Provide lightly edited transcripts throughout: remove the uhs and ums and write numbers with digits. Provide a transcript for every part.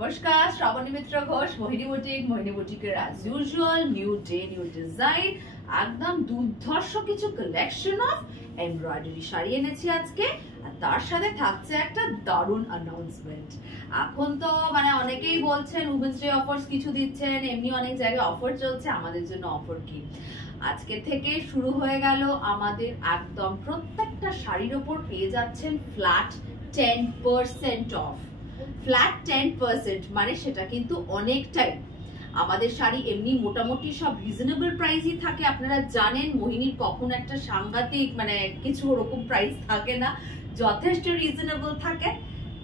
নমস্কার, শ্রাবণী মিত্র ঘোষ, মোহিনী বুটিকের as usual new day new design, একদম দুর্ধর্ষ কিছু কালেকশন অফ এমব্রয়ডারি শাড়ি এনেছি আজকে। আর তার সাথে থাকছে একটা দারুণ অ্যানাউন্সমেন্ট। এখন তো অনেকেই বলছেন উমেন্স ডে অফার্স কিছু দিচ্ছেন, এমনি অনেক জায়গায় অফার চলছে, আমাদের জন্য অফার কি? আজকে থেকে শুরু হয়ে গেল আমাদের একদম প্রত্যেকটা শাড়ির ওপর পেয়ে যাচ্ছেন ফ্ল্যাট 10% অফ। ফ্ল্যাট 10% মানে সেটা কিন্তু অনেকটাই। আমাদের শাড়ি এমনি মোটামুটি সব রিজনেবল প্রাইসই থাকে, আপনারা জানেন। মোহিনীর কখন একটা সাংঘাতিক কিছু ওরকম প্রাইস থাকে না, যথেষ্ট রিজনেবল থাকে।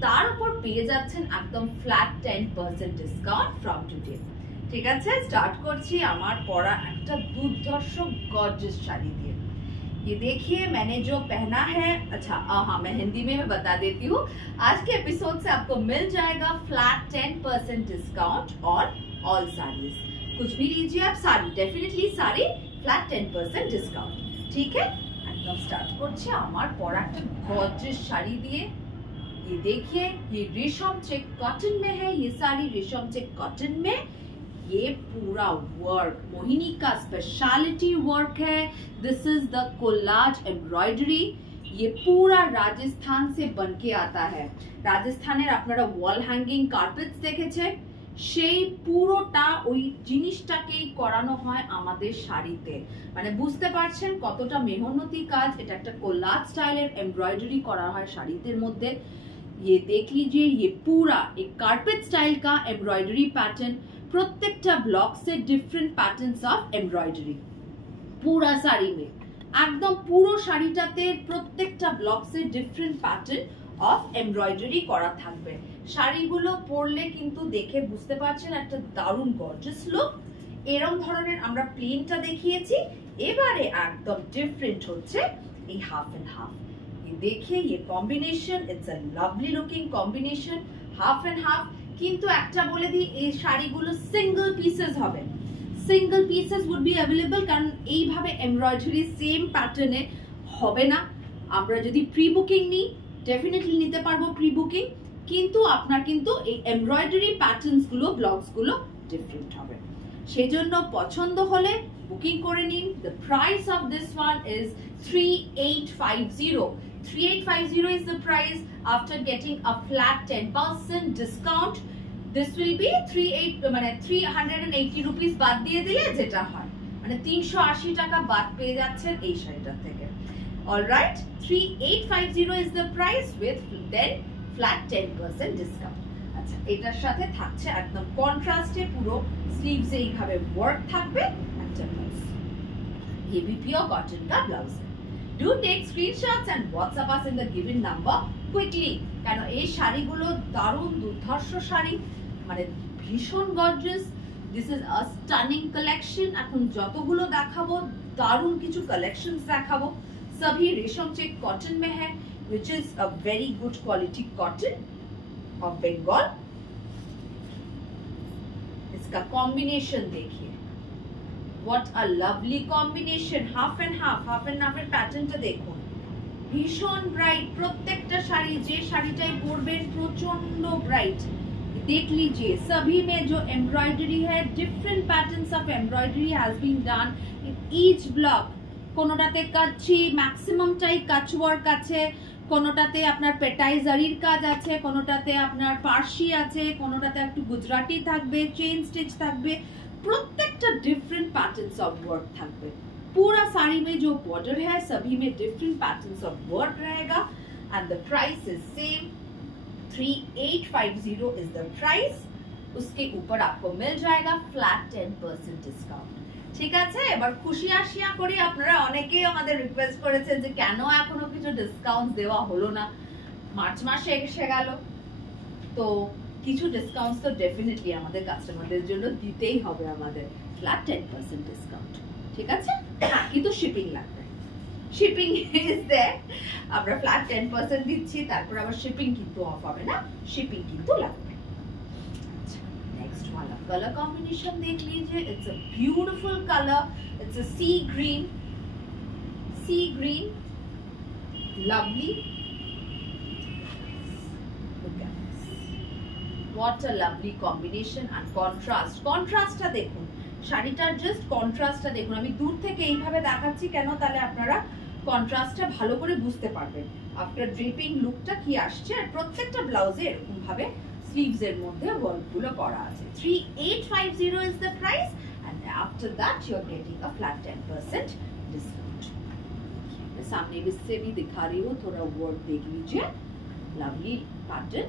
তার উপর পেয়ে যাচ্ছেন একদম ফ্ল্যাট 10% ডিসকাউন্ট ফ্রম টুডে। ঠিক আছে, স্টার্ট করছি আমার পরা একটা দুর্ধর্ষ गॉर्जियस शाड़ी দিয়ে। ये देखिए मैंने जो पहना है, अच्छा हाँ मैं हिंदी में बता देती हूँ। आज के एपिसोड से आपको मिल जाएगा फ्लैट 10% डिस्काउंट और ऑल साड़ीज। कुछ भी लीजिए आप sari, definitely sari flat 10% discount. ठीक है, एकदम स्टार्ट করছি আমার পরা একটা गॉर्जियस শাড়ি দিয়ে। ये देखिए, ये रेशम चेक कॉटन में है, ये साड़ी रेशम चेक कॉटन में। ये पूरा वर्क मोहिनी का स्पेशलिटी वर्क है। This is the collage embroidery. ये पूरा राजस्थान से बनके आता है। রাজস্থানের আপনারা ওয়াল হ্যাঙ্গিং কার্পেটস দেখেছেন, সেই পুরোটা ওই জিনিসটাকেই করানো হয় আমাদের শাড়িতে। বুঝতে পারছেন কতটা মেহনতি কাজ। এটা একটা কোলাজ স্টাইলের এমব্রয়ডারি করা হয় শাড়িদের মধ্যে। ये देख लीजिए, ये पूरा एक कार्पेट स्टाइल का एम्ब्रॉयडरी पैटर्न। প্রত্যেকটা ব্লকসে ডিফারেন্ট প্যাটার্নস অফ এমব্রয়ডারি পুরো শাড়ি মে, একদম পুরো শাড়িটাতে প্রত্যেকটা ব্লকসে ডিফারেন্ট প্যাটার্ন অফ এমব্রয়ডারি করা থাকবে। শাড়িগুলো পরলে কিন্তু দেখে বুঝতে পারছেন একটা দারুণ গর্জিয়াস লুক। এরকম ধরনের আমরা প্লেনটা দেখিয়েছি, এবারে একদম ডিফারেন্ট হচ্ছে এই হাফ এন্ড হাফ। देखिए ये combination, it's a lovely looking combination, half and half. কিন্তু একটা বলে দিই, এই শাড়িগুলো সিঙ্গেল পিসেস হবে। Single pieces would be available, কারণ এইভাবে এমব্রয়ডারি সেম প্যাটার্নে হবে না। আমরা যদি প্রি বুকিং নিই, ডেফিনেটলি নিতে পারবো প্রি বুকিং, কিন্তু আপনার কিন্তু এই এমব্রয়ডারি প্যাটার্নস গুলো, ব্লকস গুলো ডিফারেন্ট হবে। সেজন্য পছন্দ হলে বুকিং করে নিন। The price of this one is 3850। 3850 is the price after getting a flat 10% discount. This will be 380 rupees বাদ দিয়ে দিলে যেটা হয় 380 টাকা বাদ পেয়ে যাচ্ছেন এই শাড়িটা থেকে। Alright, 3850 is the price with then flat 10% discount। আচ্ছা, এটার সাথে থাকছে একদম কন্ট্রাস্টে পুরো স্লিভস এইভাবে ওয়ার্ক থাকবে একটা ব্লাউজ। ये भी प्योर कॉटन का ब्लाउज है। Do take screenshots and WhatsApp us in the given number quickly। কেন এই শাড়িগুলো দারুণ দুর্ধর্ষ শাড়ি, ভীষণ gorgeous. This is a stunning collection. এখন যতগুলো দেখাবো দারুণ কিছু কালেকশনস দেখাবো। सभी रेशम चेक कॉटन में है, which is a very good quality cotton of Bengal। इसका कॉम्बिनेशन देखिए, What a lovely combination, half and half এর প্যাটার্নটা দেখুন, ভীষণ ব্রাইট। প্রত্যেকটা শাড়ি, যে শাড়িটাই পরবেন প্রচন্ড ব্রাইট। देख लीजिए, सभी में जो एम्ब्रॉयडरी है, different patterns of embroidery has been done in each block. কোনোটাতে কাচ্চি, ম্যাক্সিমামটাই কাচ ওয়ার্ক আছে, কোনোটাতে আপনার পেটাই জারির কাজ আছে, কোনোটাতে আপনার পার্সি আছে, কোনোটাতে একটু গুজরাটি থাকবে, চেইন স্টিচ থাকবে। प्रत्येकटा डिफरेंट पैटर्न्स ऑफ वर्क থাকবে। पूरा साड़ी में जो बॉर्डर है सभी में डिफरेंट पैटर्न्स ऑफ वर्क रहेगा। And the price is same, 3850 is the price. उसके ऊपर आपको मिल जाएगा फ्लैट 10% डिस्काउंट। ঠিক আছে, এবার খুশি আসিয়া করি। আপনারা অনেকেই আমাদের রিকোয়েস্ট করেছেন যে কেন এখনো কিছু ডিসকাউন্ট দেওয়া হলো না। মার্চ মাসে এসে গেল, তো কিছু ডিসকাউন্টস তো ডেফিনেটলি আমাদের কাস্টমারদের জন্য দিতেই হবে। আমাদের ফ্ল্যাট 10% ডিসকাউন্ট, ঠিক আছে, কিন্তু শিপিং লাগবে। Shipping is there. আমরা ফ্ল্যাট 10% দিচ্ছি, তারপর আবার শিপিং কিন্তু অফ হবে না, শিপিং কিন্তু লাগবে। আচ্ছা, নেক্সট वाला कलर कॉम्बिनेशन देख लीजिए। It's a beautiful colour, it's a sea green, lovely. What a lovely combination and contrast. কন্ট্রাস্টটা দেখুন, শাড়িটার জাস্ট কন্ট্রাস্টটা দেখুন। আমি দূর থেকে এইভাবে দেখাচ্ছি কেন, তাহলে আপনারা কন্ট্রাস্টটা ভালো করে বুঝতে পারবেন আফটার ড্রেপিং লুকটা কি আসছে। আর প্রত্যেকটা ব্লাউজে এরকম ভাবে স্লিভস এর মধ্যে ওয়ার্কগুলো করা আছে। 3850 is the price and after that you are getting a flat 10% discount. सामने से भी दिखा रही हूँ, थोड़ा वर्क देख लीजिए। लवली पैटर्न,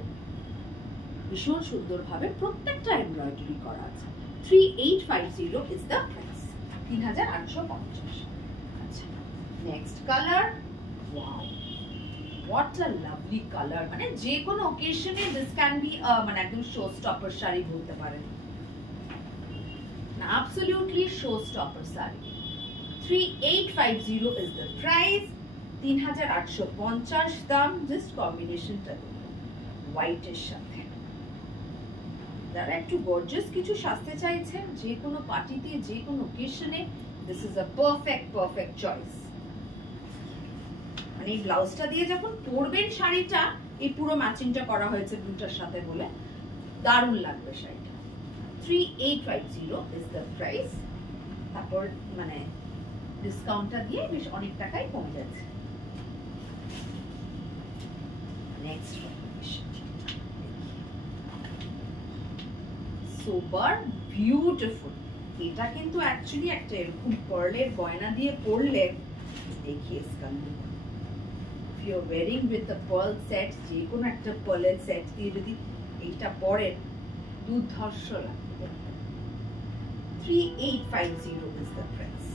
ভীষণ সুন্দর ভাবে প্রত্যেকটা এমব্রয়ডারি করা আছে। 3850 is the price, 3850। আচ্ছা, next colour. Wow, what a lovely color, মানে যে কোনো অকেশনে দিস ক্যান বি মানে একদম শো স্টপার শাড়ি বলতে পারেন, absolutely show stopper sari. 3850 is the price, 3850 দাম। জাস্ট কম্বিনেশনটা দেখুন হোয়াইটের সাথে। যারা একটু গর্জিয়াস কিছু সাজতে চাইছেন যে কোনো পার্টিতে, যে কোনো অকেশনে, this is a perfect choice. মানে এই ব্লাউজটা দিয়ে যখন পরবেন শাড়িটা, এই পুরো ম্যাচিংটা করা হয়েছে ব্লুটার সাথে বলে দারুণ লাগবে শাড়িটা। 3850 is the price। তারপর মানে ডিসকাউন্টটা দিয়ে বেশ অনেক টাকাই কমে যাচ্ছে। নেক্সট সোবার বিউটিফুল। এটা কিন্তু অ্যাকচুয়ালি একটা এরকম পার্লের গয়না দিয়ে পরলে, দেখিয়ে if you are wearing with the pearl set, যে কোনো একটা পার্লের সেট দিয়ে যদি এইটা পরেন, দুর্ধর্ষ লাগবে। 3850 is the price।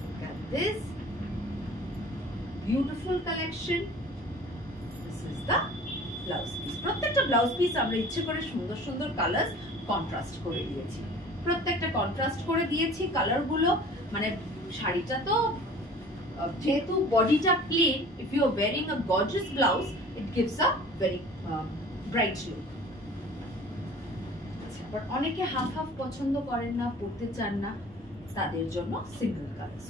Look at this beautiful collection. This is the blouse piece. প্রত্যেকটা ব্লাউজ পিস আমরা ইচ্ছে করে সুন্দর সুন্দর কালার কন্ট্রাস্ট করে দিয়েছি, প্রত্যেকটা কন্ট্রাস্ট করে দিয়েছি কালারগুলো। মানে শাড়িটা তো যেহেতু বডিটা plain, if you are wearing a gorgeous blouse, it gives a very bright look. আচ্ছা, বাট অনেকে হাফ হাফ পছন্দ করেন না, পরতে চান না, তাদের জন্য সিঙ্গেল কালার।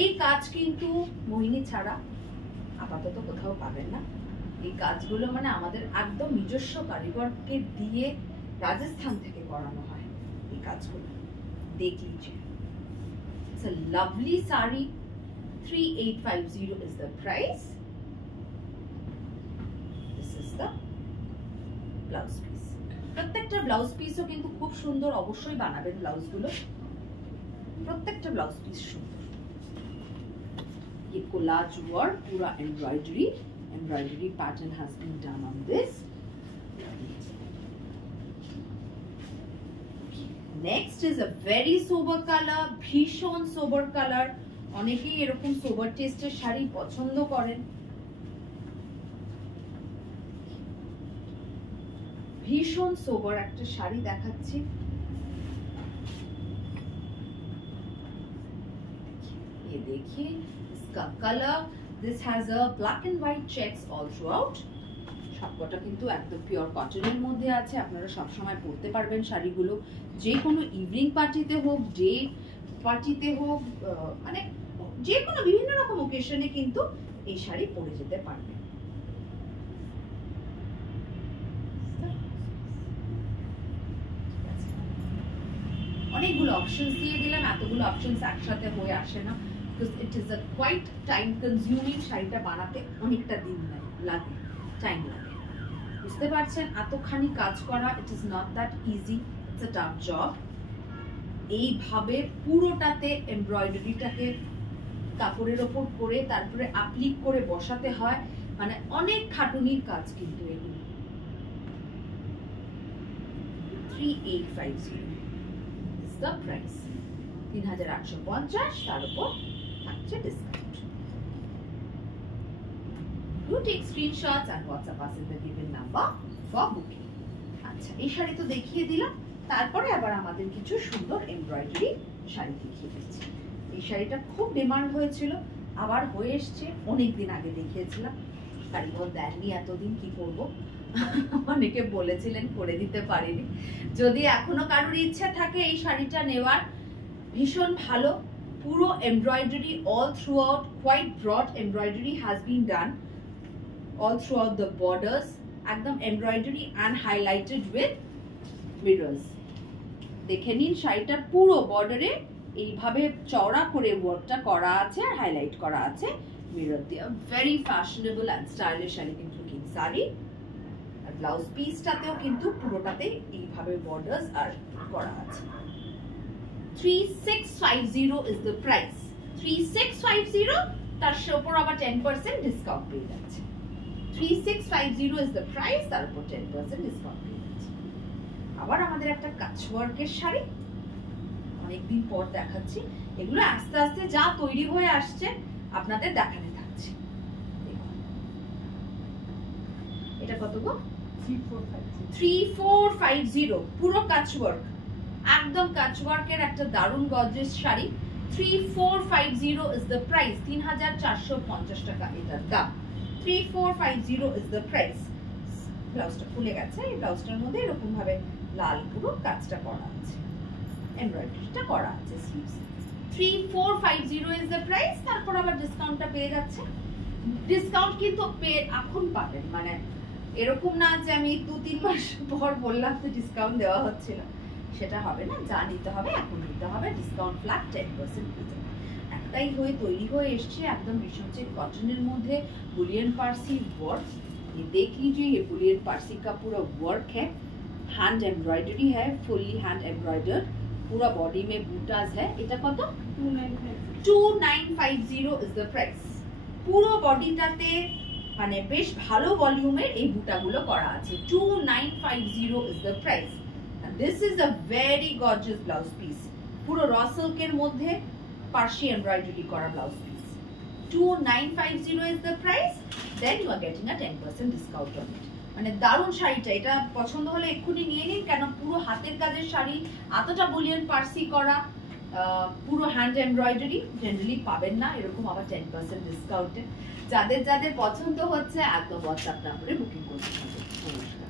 এই কাজ কিন্তু মোহিনী ছাড়া আপাতত কোথাও পাবেন না। এই কাজগুলো মানে আমাদের একদম নিজস্ব কারিগরকে দিয়ে রাজস্থান থেকে করানো হয় এই কাজগুলো। দেখ লিজিয়ে, it's a lovely sari. 3850 is the price। This is the blouse piece. প্রত্যেকটা ব্লাউজ পিসও কিন্তু খুব সুন্দর, অবশ্যই বানাবেন ব্লাউজগুলো, প্রত্যেকটা ব্লাউজ পিস সুন্দর। ये कोलाज वर्क, पूरा embroidery pattern has been done on this। Next is a very sober color, ভীষণ sober color। অনেকেই এরকম সোবার টেস্টের শাড়ি পছন্দ করেন। ভীষণ সোবার একটা শাড়ি দেখাচ্ছি। ये देखिए इसका colour, this has a black and white checks all throughout। সবকটা কিন্তু একদম পিওর কটনের মধ্যে আছে। আপনারা সব সময় পরতে পারবেন শাড়িগুলো, যে কোনো ইভিনিং পার্টিতে হোক, ডে পার্টিতে হোক, মানে যে কোনো বিভিন্ন রকম ওকেশনে কিন্তু এই শাড়ি পরে যেতে পারবেন। অনেকগুলো অপশনস দিয়ে দিলাম, এতগুলো অপশনস একসাথে হয়ে আসে না, because it is a quite time consuming. শাড়িটা বানাতে অনেকটা দিন লাগে, টাইম লাগে, বুঝতে পারছেন? এতখানি কাজ করা, it is not that easy, it's a tough job. এইভাবে পুরোটাতে এমব্রয়ডারিটাকে কাপড়ের ওপর করে তারপরে অ্যাপ্লিক করে বসাতে হয়, মানে অনেক খাটুনির কাজ কিন্তু এগুলো। 3850 is the price। 3850, তার উপর থাকছে discount. Do take screenshots and WhatsApp us in the given number for booking। আচ্ছা, এই শাড়ি তো দেখিয়ে দিলাম, তারপরে আবার আমাদের কিছু সুন্দর এমব্রয়ডারি শাড়ি দেখিয়ে দিচ্ছি। এই শাড়িটা খুব ডিমান্ড হয়েছিল, আবার হয়ে এসছে। অনেকদিন আগে দেখিয়েছিলাম, কারিগর দেননি এতদিন, কি করবো, অনেকে বলেছিলেন, করে দিতে পারিনি। যদি এখনো কারোর ইচ্ছা থাকে এই শাড়িটা নেওয়ার, ভীষণ ভালো, পুরো embroidery all throughout, quite broad embroidery has been done all throughout the borders, একদম embroidery and highlighted with mirrors. দেখে নিন শাড়িটার পুরো বর্ডারে এইভাবে চওড়া করে ওয়ার্কটা করা আছে আর হাইলাইট করা আছে মিরর দিয়ে। Very fashionable and stylish elegant looking sari. আর ব্লাউজ পিসটাতেও কিন্তু পুরোটাতে এইভাবে বর্ডার্স আর করা আছে। 3650 is the price. 3650, তার উপর আবার 10% ডিসকাউন্ট পেয়ে যাচ্ছে। 3650 is the price, তার উপর 10% ডিসকাউন্ট পেয়ে যাচ্ছে। আবার আমাদের একটা কাচওয়ার্কের শাড়ি, অনেকদিন পর দেখাচ্ছি। এগুলো আস্তে আস্তে যা তৈরি হয়ে আসছে আপনাদের দেখাতে থাকছি। এটা কত গো? 3450, পুরো কাচওয়ার্ক, একদম কাচওয়ার্কের একটা দারুণ gorgeous sari. 3450 is the price, 3450 টাকা এটার দাম। 3450 is the price। ব্লাউজটা খুলে গেছে, এই ব্লাউজটার মধ্যে এরকম ভাবে লাল পুরো কাজটা করা আছে, এমব্রয়ডারিটা করা আছে স্লিভস। 3450 is the price। তারপর আবার ডিসকাউন্টটা পেয়ে যাচ্ছে। ডিসকাউন্ট কিন্তু এখন পাবেন, মানে এরকম না যে আমি 2-3 মাস পর বললাম তো ডিসকাউন্ট দেওয়া হচ্ছে না, সেটা হবে না। যা নিতে হবে এখন নিতে হবে, ডিসকাউন্ট ফ্ল্যাট 10% পেয়ে যাবে। একটাই হয়ে তৈরি হয়ে এসছে একদম রিসেন্ট কটনের মধ্যে বুলিयन पारसी वर्क। ये देख लीजिए, ये बुलियन पारसी का पूरा वर्क है, हैंड एम्ब्रॉयडरी है, फुल्ली हैंड एम्ब्रॉयडर्ड, पूरा बॉडी में बूटास है। এটা কত? 2950 is the price। পুরো বডিটাতে মানে বেশ ভালো ভলিউমের এই বুটাগুলো করা আছে। 2950 is the price। and this is a very gorgeous blouse piece, পুরো র সিল্কের মধ্যে পার্সি এমব্রয়ডারি করা blouse piece. 2950 is the price, then you are getting a 10% discount on it। মানে দারুণ শাড়িটা, এটা পছন্দ হলে এক্ষুনি নিয়ে নিন, কেন পুরো হাতের কাজের শাড়ি, এতটা বুলিয়ন পার্সি করা, পুরো হ্যান্ড এমব্রয়ডারি জেনারেলি পাবেন না এরকম আবার 10% ডিসকাউন্টে। যাদের যাদের পছন্দ হচ্ছে একদম হোয়াটসঅ্যাপ নাম্বারে বুকিং করতে হবে। নমস্কার।